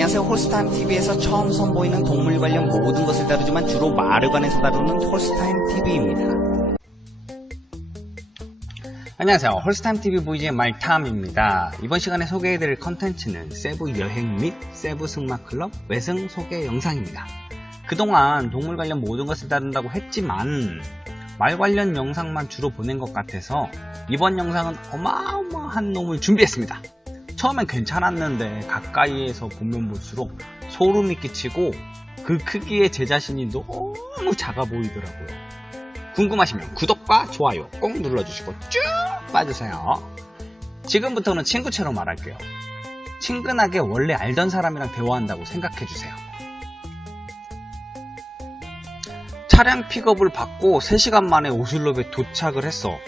안녕하세요. 홀스타임 TV에서 처음 선보이는 동물 관련 모든 것을 다루지만 주로 말에 관해서 다루는 홀스타임 TV입니다. 안녕하세요. 홀스타임 TV 보이즈의 말탐입니다. 이번 시간에 소개해드릴 컨텐츠는 세부 여행 및 세부 승마 클럽 외승 소개 영상입니다. 그동안 동물 관련 모든 것을 다룬다고 했지만 말 관련 영상만 주로 보낸 것 같아서 이번 영상은 어마어마한 놈을 준비했습니다. 처음엔 괜찮았는데 가까이에서 보면 볼수록 소름이 끼치고 그 크기에 제 자신이 너무 작아 보이더라고요. 궁금하시면 구독과 좋아요 꼭 눌러주시고 쭉 봐주세요. 지금부터는 친구처럼 말할게요. 친근하게 원래 알던 사람이랑 대화한다고 생각해주세요. 차량 픽업을 받고 3시간 만에 오슬롭에 도착을 했어.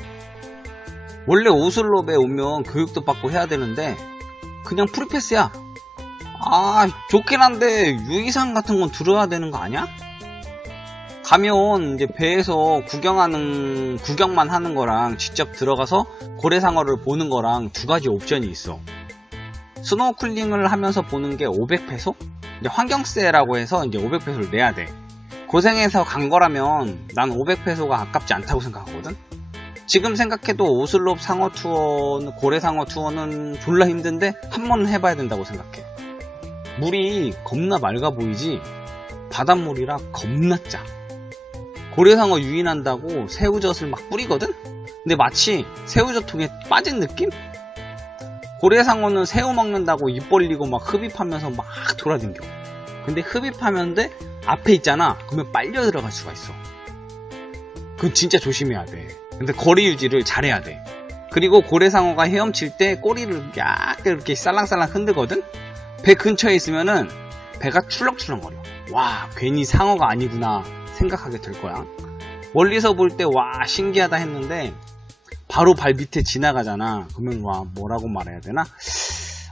원래 오슬롭에 오면 교육도 받고 해야 되는데 그냥 프리패스야. 아, 좋긴 한데 유의사항 같은 건 들어야 되는 거 아니야? 가면 이제 배에서 구경하는 구경만 하는 거랑 직접 들어가서 고래상어를 보는 거랑 두 가지 옵션이 있어. 스노우쿨링을 하면서 보는 게 500페소? 이제 환경세라고 해서 이제 500페소를 내야 돼. 고생해서 간 거라면 난 500페소가 아깝지 않다고 생각하거든. 지금 생각해도 오슬롭 상어 투어, 고래 상어 투어는 졸라 힘든데 한 번 해봐야 된다고 생각해. 물이 겁나 맑아 보이지 바닷물이라 겁나 짜. 고래상어 유인한다고 새우젓을 막 뿌리거든? 근데 마치 새우젓통에 빠진 느낌? 고래상어는 새우 먹는다고 입 벌리고 막 흡입하면서 막 돌아댕겨. 근데 흡입하면 돼? 앞에 있잖아. 그러면 빨려 들어갈 수가 있어. 그건 진짜 조심해야 돼. 근데 거리 유지를 잘해야 돼. 그리고 고래상어가 헤엄칠 때 꼬리를 약간 이렇게 살랑살랑 흔들거든? 배 근처에 있으면은 배가 출렁출렁거려. 와, 괜히 상어가 아니구나 생각하게 될 거야. 멀리서 볼 때 와, 신기하다 했는데 바로 발 밑에 지나가잖아. 그러면 와, 뭐라고 말해야 되나?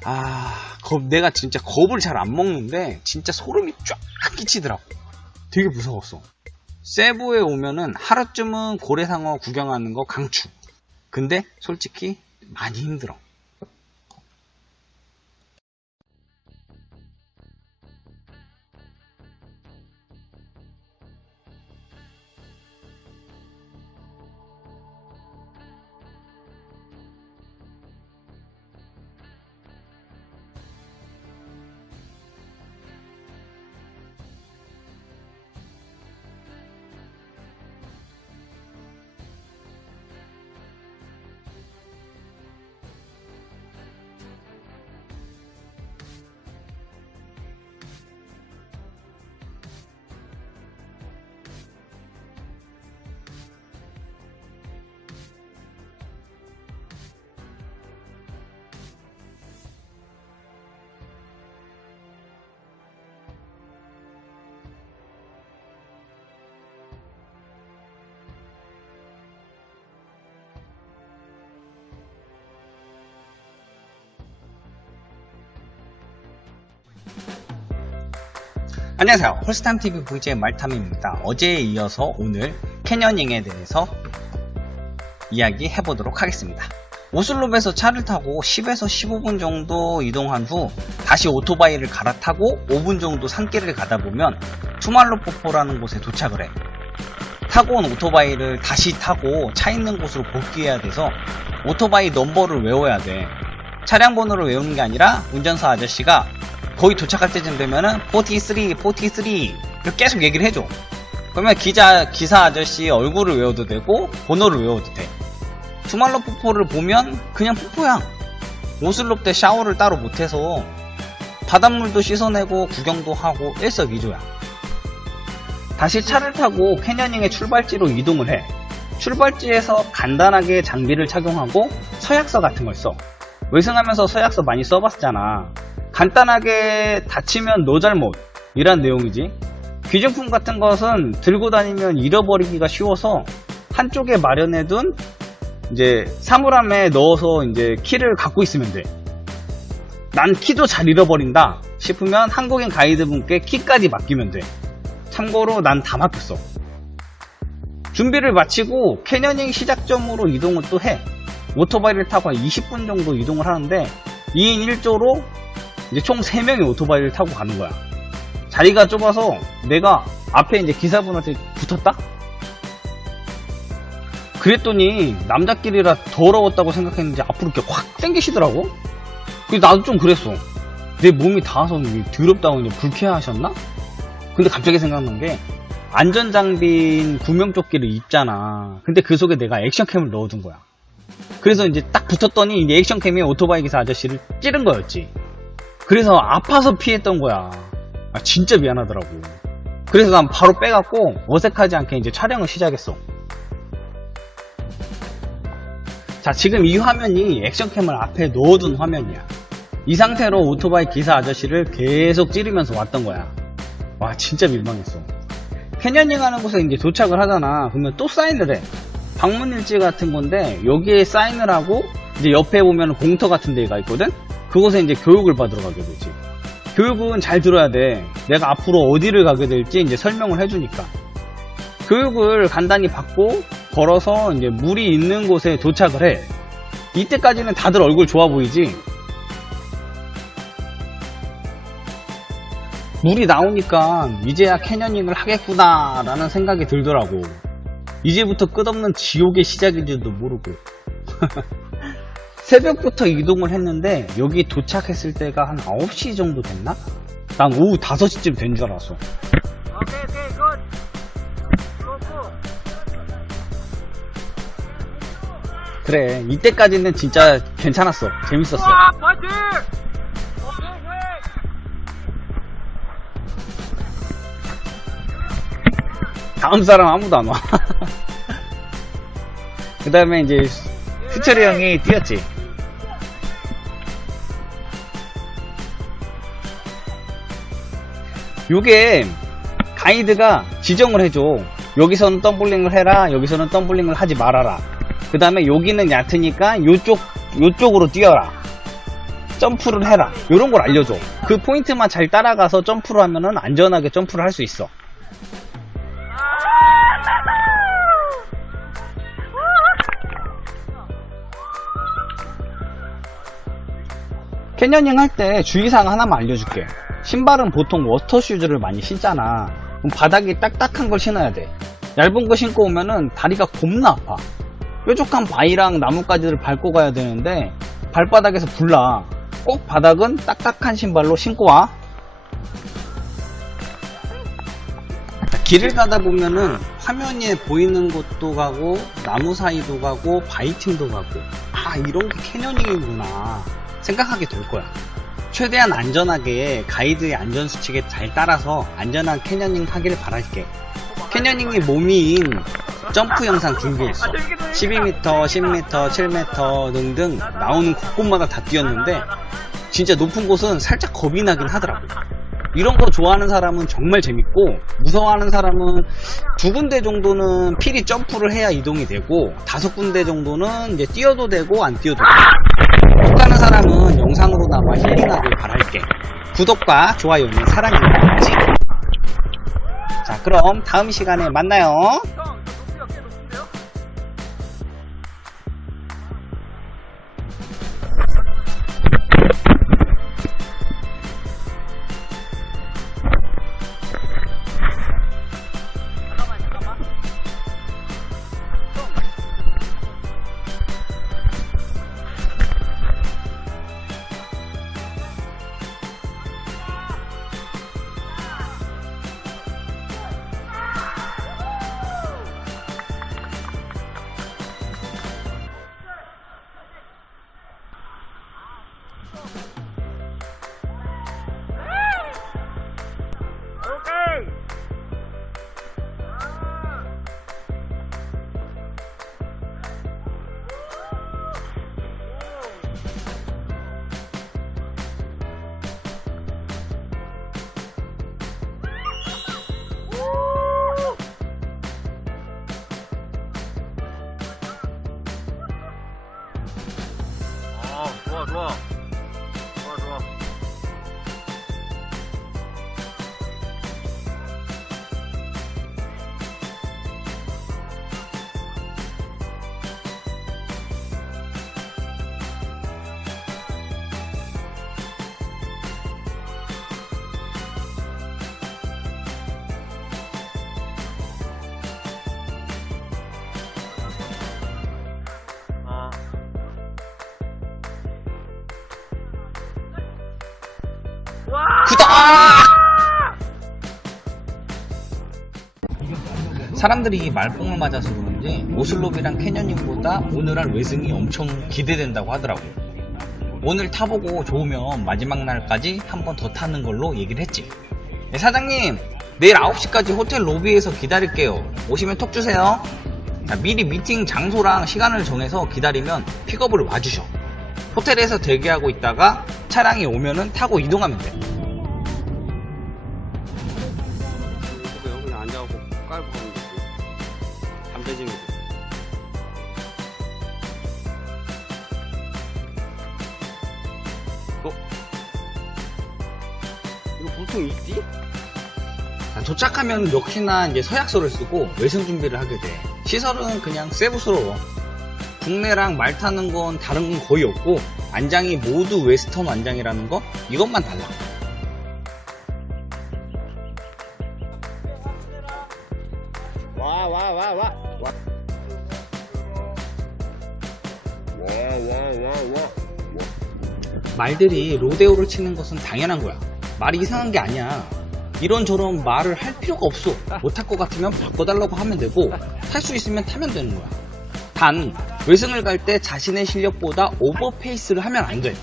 아, 겁, 내가 진짜 겁을 잘 안 먹는데 진짜 소름이 쫙 끼치더라고. 되게 무서웠어. 세부에 오면은 하루쯤은 고래상어 구경하는 거 강추. 근데 솔직히 많이 힘들어. 안녕하세요. 홀스타임TV VJ 말탐입니다. 어제에 이어서 오늘 캐녀닝에 대해서 이야기 해 보도록 하겠습니다. 오슬롭에서 차를 타고 10에서 15분 정도 이동한 후 다시 오토바이를 갈아타고 5분 정도 산길을 가다 보면 투말로포포라는 곳에 도착을 해. 타고 온 오토바이를 다시 타고 차 있는 곳으로 복귀해야 돼서 오토바이 넘버를 외워야 돼. 차량 번호를 외우는 게 아니라 운전사 아저씨가 거의 도착할 때쯤 되면은 43, 43 이렇게 계속 얘기를 해줘. 그러면 기자 기사 아저씨 얼굴을 외워도 되고 번호를 외워도 돼. 투말로 폭포를 보면 그냥 폭포야. 오슬롭 때 샤워를 따로 못해서 바닷물도 씻어내고 구경도 하고 일석이조야. 다시 차를 타고 캐녀닝의 출발지로 이동을 해. 출발지에서 간단하게 장비를 착용하고 서약서 같은 걸 써. 외승하면서 서약서 많이 써봤잖아. 간단하게 다치면 너 잘못 이란 내용이지. 귀중품 같은 것은 들고 다니면 잃어버리기가 쉬워서 한쪽에 마련해둔 이제 사물함에 넣어서 이제 키를 갖고 있으면 돼 난 키도 잘 잃어버린다 싶으면 한국인 가이드분께 키까지 맡기면 돼. 참고로 난 다 맡겼어. 준비를 마치고 캐녀닝 시작점으로 이동을 또 해. 오토바이를 타고 한 20분 정도 이동을 하는데 2인 1조로 이제 총 3명이 오토바이를 타고 가는 거야. 자리가 좁아서 내가 앞에 이제 기사분한테 붙었다? 그랬더니 남자끼리라 더러웠다고 생각했는지 앞으로 이렇게 확 당기시더라고? 그래서 나도 좀 그랬어. 내 몸이 닿아서 더럽다고 그냥 불쾌하셨나? 근데 갑자기 생각난 게 안전장비인 구명조끼를 입잖아. 근데 그 속에 내가 액션캠을 넣어둔 거야. 그래서 이제 딱 붙었더니 이제 액션캠이 오토바이 기사 아저씨를 찌른 거였지. 그래서 아파서 피했던 거야. 아, 진짜 미안하더라고. 그래서 난 바로 빼갖고 어색하지 않게 이제 촬영을 시작했어. 자, 지금 이 화면이 액션캠을 앞에 넣어둔 화면이야. 이 상태로 오토바이 기사 아저씨를 계속 찌르면서 왔던 거야. 와, 진짜 민망했어. 캐녀닝 하는 곳에 이제 도착을 하잖아. 그러면 또 사인을 해. 방문일지 같은 건데, 여기에 사인을 하고, 이제 옆에 보면 공터 같은 데가 있거든? 그곳에 이제 교육을 받으러 가게 되지. 교육은 잘 들어야 돼. 내가 앞으로 어디를 가게 될지 이제 설명을 해주니까. 교육을 간단히 받고, 걸어서 이제 물이 있는 곳에 도착을 해. 이때까지는 다들 얼굴 좋아 보이지? 물이 나오니까 이제야 캐녀닝을 하겠구나 라는 생각이 들더라고 이제부터 끝없는 지옥의 시작인지도 모르고 새벽부터 이동을 했는데 여기 도착했을 때가 한 9시 정도 됐나? 난 오후 5시쯤 된 줄 알았어 good. Go, go. 그래 이때까지는 진짜 괜찮았어 재밌었어 와, 파이팅! 오케이, 오케이. 다음 사람 아무도 안 와. 그 다음에 이제 수철이 형이 뛰었지. 요게 가이드가 지정을 해줘. 여기서는 덤블링을 해라. 여기서는 덤블링을 하지 말아라. 그 다음에 여기는 얕으니까 요쪽, 요쪽으로 뛰어라. 점프를 해라. 요런 걸 알려줘. 그 포인트만 잘 따라가서 점프를 하면은 안전하게 점프를 할 수 있어. 캐녀닝 할 때 주의사항 하나만 알려줄게. 신발은 보통 워터 슈즈를 많이 신잖아. 그럼 바닥이 딱딱한 걸 신어야 돼. 얇은 거 신고 오면은 다리가 겁나 아파. 뾰족한 바위랑 나뭇가지를 밟고 가야 되는데 발바닥에서 불나. 꼭 바닥은 딱딱한 신발로 신고 와. 길을 가다 보면은 화면에 보이는 곳도 가고 나무 사이도 가고 바이팅도 가고 아 이런 게 캐녀닝이구나 생각하게 될 거야 최대한 안전하게 가이드의 안전 수칙에 잘 따라서 안전한 캐녀닝 하기를 바랄게. 캐녀닝의 몸인 점프 영상 준비했어. 12m, 10m, 7m 등등 나오는 곳곳마다 다 뛰었는데 진짜 높은 곳은 살짝 겁이 나긴 하더라고. 이런 거 좋아하는 사람은 정말 재밌고 무서워하는 사람은 두 군데 정도는 필히 점프를 해야 이동이 되고 다섯 군데 정도는 이제 뛰어도 되고 안 뛰어도 되고. 못 가는 사람은 영상으로나마 힐링하길 바랄게. 구독과 좋아요는 사랑입니다. 자 그럼 다음 시간에 만나요 사람들이 말뽕을 맞아서 그런지 오슬롭이랑 캐녀닝보다 오늘 할 외승이 엄청 기대된다고 하더라고요. 오늘 타보고 좋으면 마지막 날까지 한 번 더 타는 걸로 얘기를 했지. 네, 사장님, 내일 9시까지 호텔 로비에서 기다릴게요. 오시면 톡 주세요. 자, 미리 미팅 장소랑 시간을 정해서 기다리면 픽업을 와주셔. 호텔에서 대기하고 있다가 차량이 오면은 타고 이동하면 돼. 어? 이거 보통 있디? 자, 도착하면 역시나 이제 서약서를 쓰고 외승 준비를 하게 돼. 시설은 그냥 세부스러워. 국내랑 말 타는 건 다른 건 거의 없고 안장이 모두 웨스턴 안장이라는 거 이것만 달라. 말들이 로데오를 치는 것은 당연한 거야. 말이 이상한 게 아니야. 이런저런 말을 할 필요가 없어. 못탈것 같으면 바꿔달라고 하면 되고, 탈 수 있으면 타면 되는 거야. 단, 외승을 갈 때 자신의 실력보다 오버페이스를 하면 안 돼.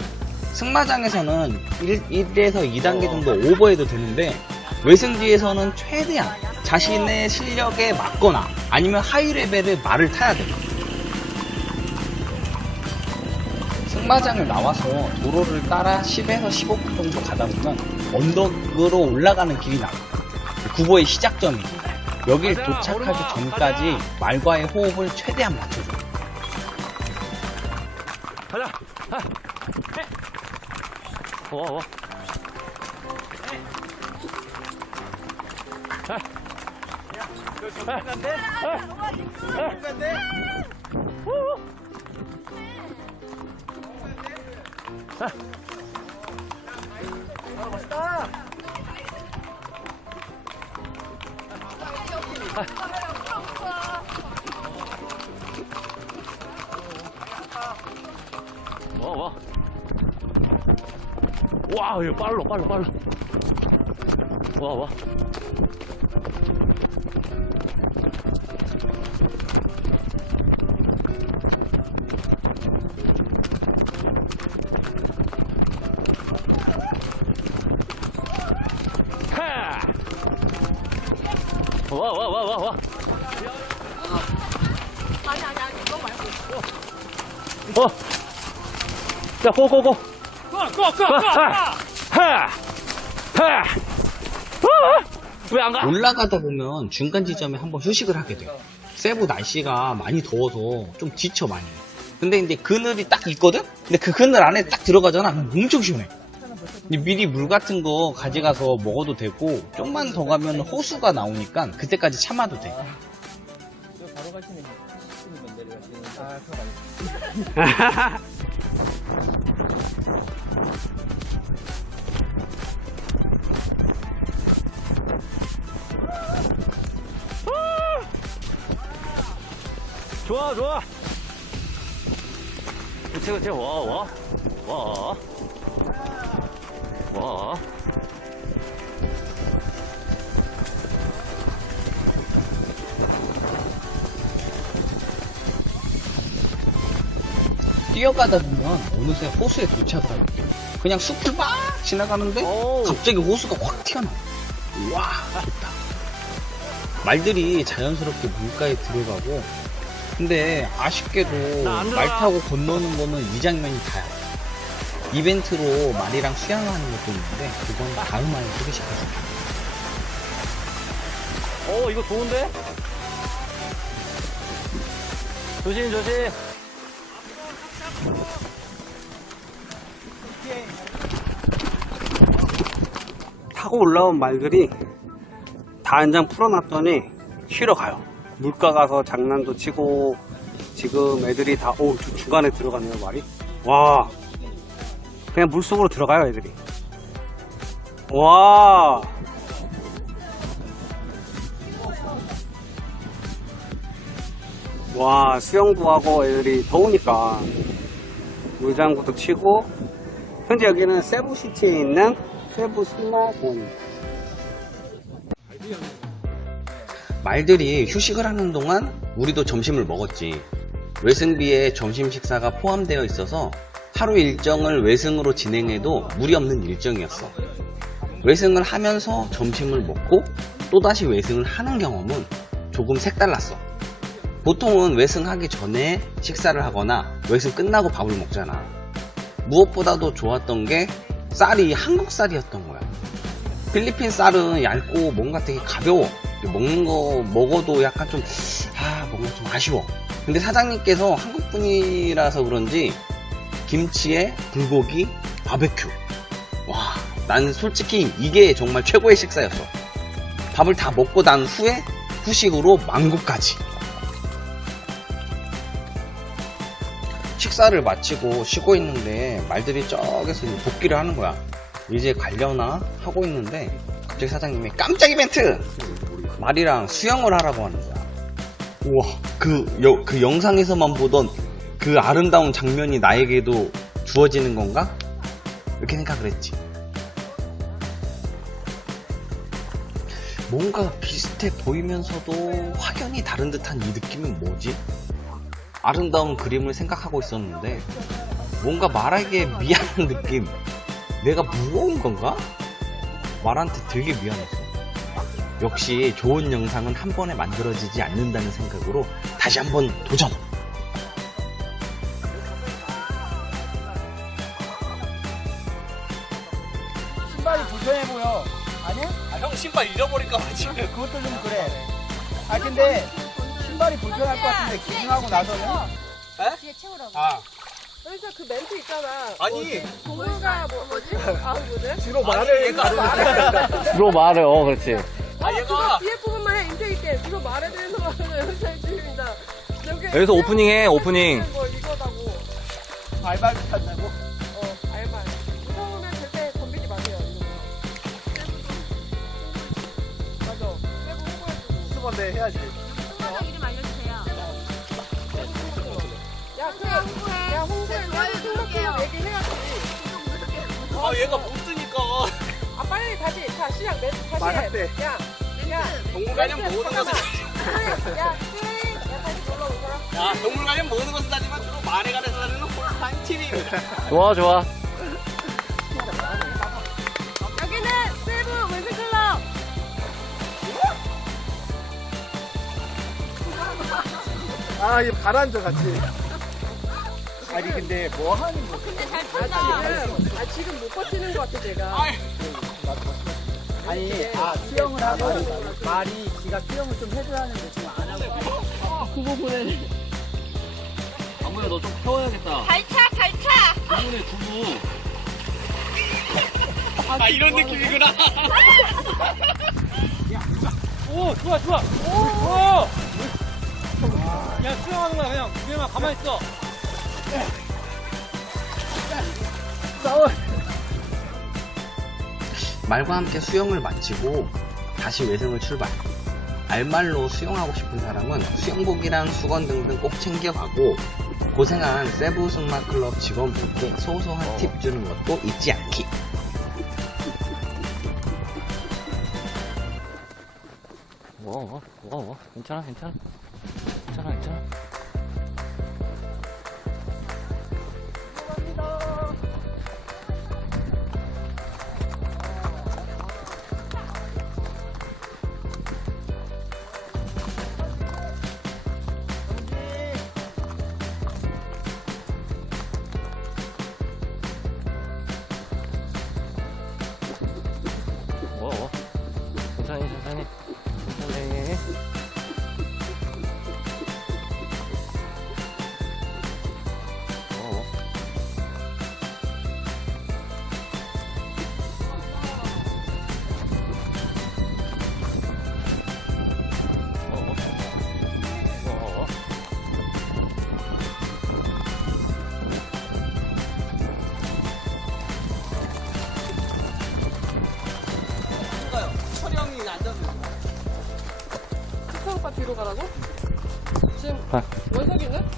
승마장에서는 1, 1에서 2단계 정도 오버해도 되는데, 외승지에서는 최대한 자신의 실력에 맞거나 아니면 하이 레벨의 말을 타야 돼. 승마장을 나와서 도로를 따라 10에서 15분 정도 가다 보면 언덕으로 올라가는 길이 나와. 구보의 시작점이. 여길 도착하기 전까지 말과의 호흡을 최대한 맞춰줘. 가자. 와, 와. 와, 와. 와, 이거 빨라, 빨라, 빨라. 와, 와. 하! 자, 고고고. 하! 왜안 가? 올라가다 보면 중간 지점에 한번 휴식을 하게 돼. 세부 날씨가 많이 더워서 좀 지쳐 많이. 근데 이제 그늘이 딱 있거든? 근데 그 그늘 안에 딱 들어가잖아. 그럼 엄청 시원해. 미리 물 같은 거 가져가서 먹어도 되고 좀만 더 가면 호수가 나오니까 그때까지 참아도 돼. 바로 10분이면 내려가시는 아 알겠습니다 좋아, 좋아. 그치, 그치, 와, 와. 와. 와. 뛰어가다 보면 어느새 호수에 도착을 하게 돼. 그냥 숲을 막 지나가는데 오. 갑자기 호수가 확 튀어나와. 와, 좋다. 말들이 자연스럽게 물가에 들어가고, 근데 아쉽게도. 말 타고 건너는 거는 이 장면이 다야. 이벤트로 말이랑 수양하는 것도 있는데, 그건 다음 화에 소개시켜줄게. 오, 이거 좋은데? 조심, 조심. 타고 올라온 말들이 다 한 장 풀어놨더니 쉬러 가요. 물가 가서 장난도 치고 지금 애들이 다, 오, 저 중간에 들어가네요, 말이. 와. 그냥 물속으로 들어가요, 애들이. 와. 와, 수영도 하고 애들이 더우니까 물장구도 치고 현재 여기는 세부시티에 있는 세부 승마공원. 말들이 휴식을 하는 동안 우리도 점심을 먹었지. 외승비에 점심 식사가 포함되어 있어서 하루 일정을 외승으로 진행해도 무리 없는 일정이었어. 외승을 하면서 점심을 먹고 또다시 외승을 하는 경험은 조금 색달랐어. 보통은 외승하기 전에 식사를 하거나 외승 끝나고 밥을 먹잖아. 무엇보다도 좋았던 게 쌀이 한국 쌀이었던 거야. 필리핀 쌀은 얇고 뭔가 되게 가벼워. 먹는 거 먹어도 약간 좀, 아, 뭔가 좀 아쉬워. 근데 사장님께서 한국 분이라서 그런지 김치에 불고기, 바베큐. 와, 난 솔직히 이게 정말 최고의 식사였어. 밥을 다 먹고 난 후에 후식으로 망고까지. 식사를 마치고 쉬고 있는데 말들이 저기서 복귀를 하는 거야. 이제 가려나 하고 있는데 갑자기 사장님이 깜짝 이벤트! 말이랑 수영을 하라고 하는 거야. 우와, 그, 여- 그 영상에서만 보던 그 아름다운 장면이 나에게도 주어지는 건가? 이렇게 생각을 했지. 뭔가 비슷해 보이면서도 확연히 다른 듯한 이 느낌은 뭐지? 아름다운 그림을 생각하고 있었는데 뭔가 말하기에 미안한 느낌 내가 무거운 건가? 말한테 되게 미안했어 역시 좋은 영상은 한 번에 만들어지지 않는다는 생각으로 다시 한번 도전 신발이 불편해 보여. 아니야? 형 신발 잃어버릴까 봐 지금. 그것도 좀 그래. 아 근데 신발이 불편할 것 같은데 기능하고 나서는 뒤에 채우라고. 아, 그래서 그 멘트 있잖아. 아니. 동물가 뭐, 뭐지? 아, 뭐지? 주로 말을 얘가 주로 말해, 어, 그렇지. 아, 얘가. 뒤에 부분만 해, 있게. 주로 말에 대해서 말하는 중입니다. 여기 여기서 오프닝 해, 오프닝. 뭐 이거다고. 발발을 탄다고. 어, 알바. 무서우면 절대 덤비지 마세요. 이거. 맞아. 세부 홍보해주고. 수건대 해야지. 등록금 얘기해야지. 아, 얘가 못 뜨니까. 아, 빨리 다시. 자, 시작. 매, 다시 해. 말할게. 야, 야. 동물관념 모든 것을. 야, 띵! 야, 다시 놀러 오거라. 아, 동물관념 모든 것을 따지만 주로 말에 관해서 하는 한 팀입니다. 좋아, 좋아. 여기는 세부 웨스클럽. 아, 이거 가라앉아 같이. 아니 근데 뭐 하는 거? 근데 잘 아, 탄다. 지금, 아, 지금 못 버티는 것 같아, 제가. 아니, 아 수영을 하고 말이 지가 수영을 좀 해줘야 하는데 지금 안 하고. 그 부분에. 강무야, 너좀 태워야겠다. 갈차, 갈차. 부분에 두부. 아, 이런 느낌이구나. 오, 좋아, 좋아. 오, 오. 야, 수영하는 거야, 그냥. 그냥 가만히 있어. 싸워. 말과 함께 수영을 마치고 다시 외승을 출발. 알말로 수영하고 싶은 사람은 수영복이랑 수건 등등 꼭 챙겨가고 고생한 세부 승마클럽 직원분께 소소한 팁 주는 것도 잊지 않기. 와, 와, 와. 괜찮아, 괜찮아.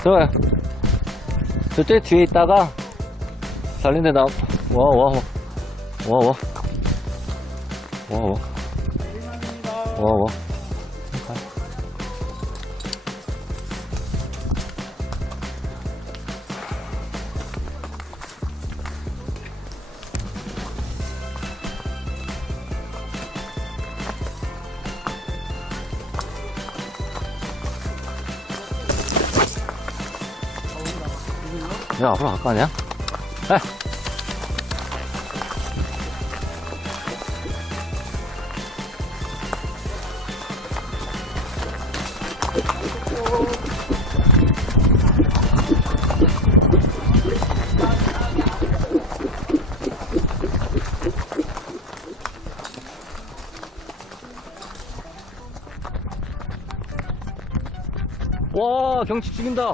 좋아요. 저제 뒤에 있다가 달린데 나 와와와와와 와와와 와와 내가 앞으로 갈거 아니야? 에! 와 경치 죽인다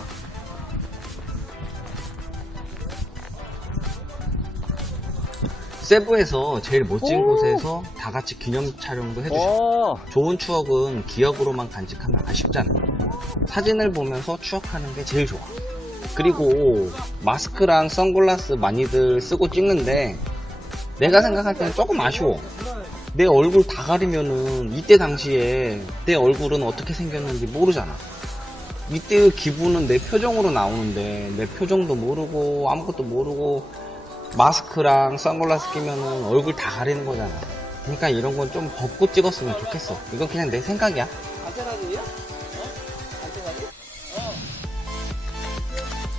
세부에서 제일 멋진 오. 곳에서 다 같이 기념 촬영도 해주셨어요. 와 좋은 추억은 기억으로만 간직하면 아쉽잖아요. 사진을 보면서 추억하는 게 제일 좋아. 그리고 마스크랑 선글라스 많이들 쓰고 찍는데 내가 생각할 때는 조금 아쉬워. 내 얼굴 다 가리면은 이때 당시에 내 얼굴은 어떻게 생겼는지 모르잖아. 이때의 기분은 내 표정으로 나오는데 내 표정도 모르고 아무것도 모르고 마스크랑 선글라스 끼면은 얼굴 다 가리는 거잖아. 그러니까 이런 건 좀 벗고 찍었으면 좋겠어. 이건 그냥 내 생각이야. 안전하게요? 어? 안전하게? 어.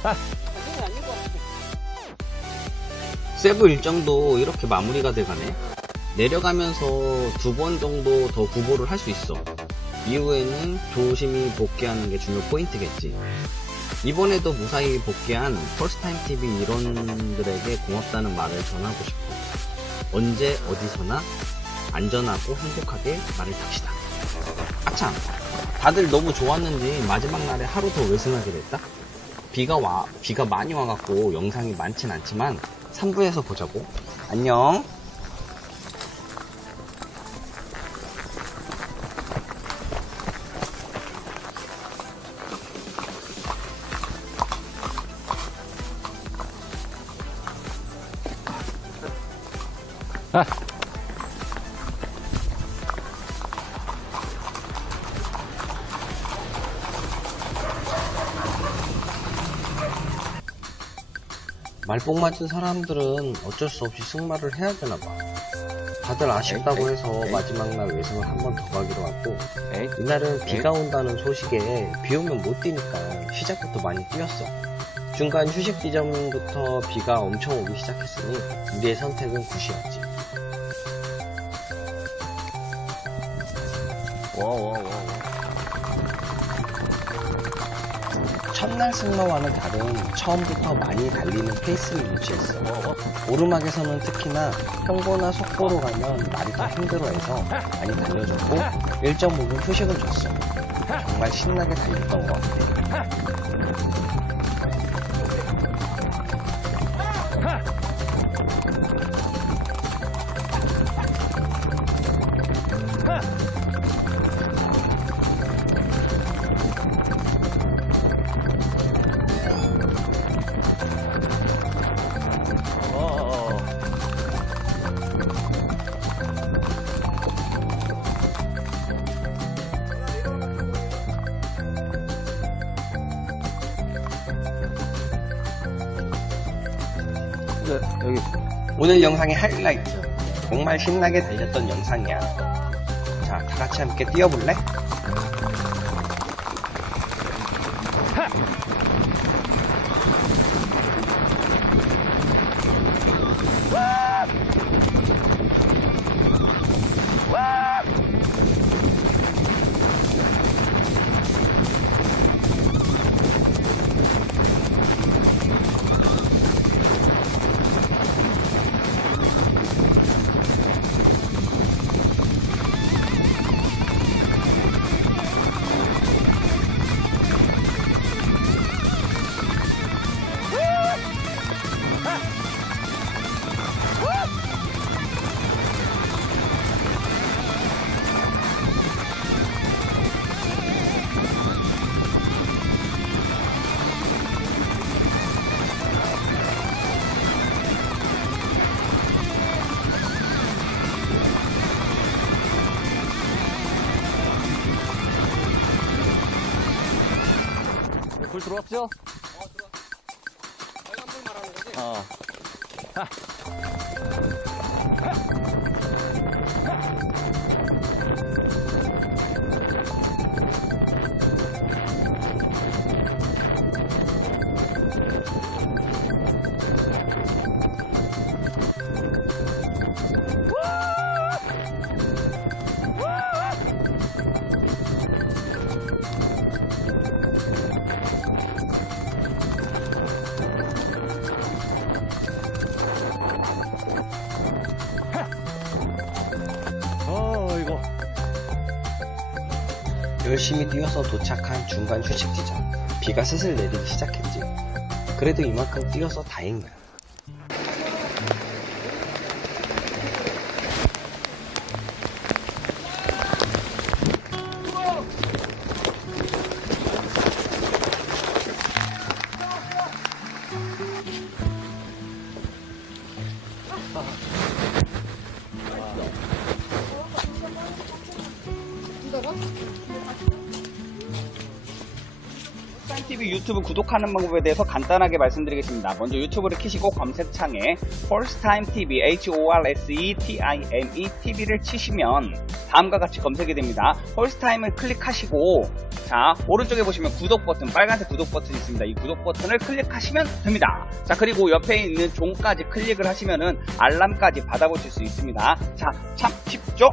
안전이 아닌 것 같아. 세부 일정도 이렇게 마무리가 돼가네. 내려가면서 두 번 정도 더 구보를 할 수 있어. 이후에는 조심히 복귀하는 게 중요 포인트겠지. 이번에도 무사히 복귀한 펄스타임 TV 일원들에게 고맙다는 말을 전하고 싶어. 언제 어디서나 안전하고 행복하게 말을 탑시다. 아참, 다들 너무 좋았는지 마지막 날에 하루 더 외승하게 됐다. 비가 와, 비가 많이 와갖고 영상이 많진 않지만 3부에서 보자고. 안녕. 말복 맞은 사람들은 어쩔 수 없이 승마를 해야 되나 봐. 다들 아쉽다고 해서 마지막 날 외승을 한 번 더 가기로 하고 이날은 비가 온다는 소식에 비 오면 못 뛰니까 시작부터 많이 뛰었어. 중간 휴식 지점부터 비가 엄청 오기 시작했으니 우리의 선택은 굿이었지. 첫날 승마와는 다른 처음부터 많이 달리는 페이스를 유지했어. 오르막에서는 특히나 평보나 속보로 가면 날이 더 힘들어해서 많이 달려줬고 1.5분 휴식을 줬어. 정말 신나게 달렸던 것 같아. 오늘 영상의 하이라이트. 정말 신나게 달렸던 영상이야. 자, 다 같이 함께 뛰어볼래? 불 들어왔죠? 어 빨간 불 말하는 거지? 어. 열 중간 휴식 지점. 비가 슬슬 내리기 시작했지. 그래도 이만큼 뛰어서 다행이야. 유튜브 구독하는 방법에 대해서 간단하게 말씀드리겠습니다. 먼저 유튜브를 키시고 검색창에 First Time TV, H-O-R-S-E-T-I-M-E TV를 치시면 다음과 같이 검색이 됩니다. First Time을 클릭하시고 자 오른쪽에 보시면 구독 버튼, 빨간색 구독 버튼이 있습니다. 이 구독 버튼을 클릭하시면 됩니다. 자 그리고 옆에 있는 종까지 클릭을 하시면은 알람까지 받아보실 수 있습니다. 자 참 쉽죠?